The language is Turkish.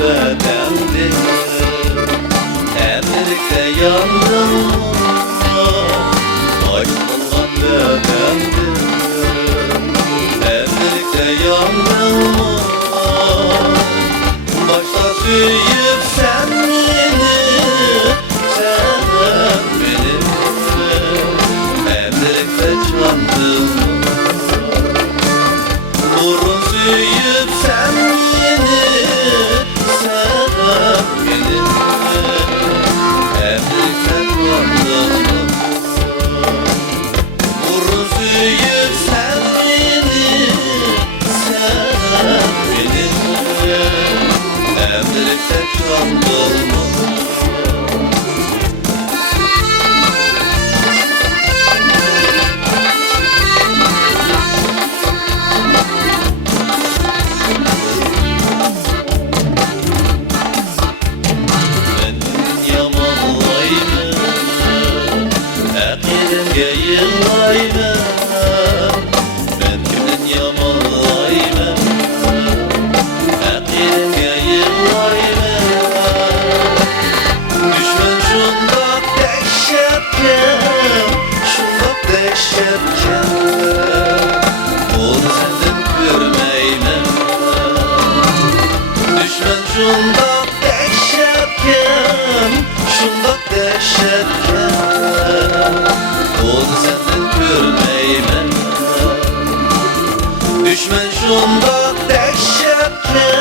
Bedendim evlilikte yandım, açılan bedendim evlilikte yandım. Başta süyüp sen beni, sen benim evlilikte candım. Burun süyüp sen beni, benim evlilikten vardım. Burun süyüp sen beni, sen benim evlilikten vardım. Yıllayma, ben kimden yamanlayma, akidimge yıllayma. Düşman şundak dehşetken, şundak dehşetken, onu senden görmeymen. Düşman şundak dehşetken, şundak dehşetken, onu senden görmeymen. Düşman şundak dehşetken,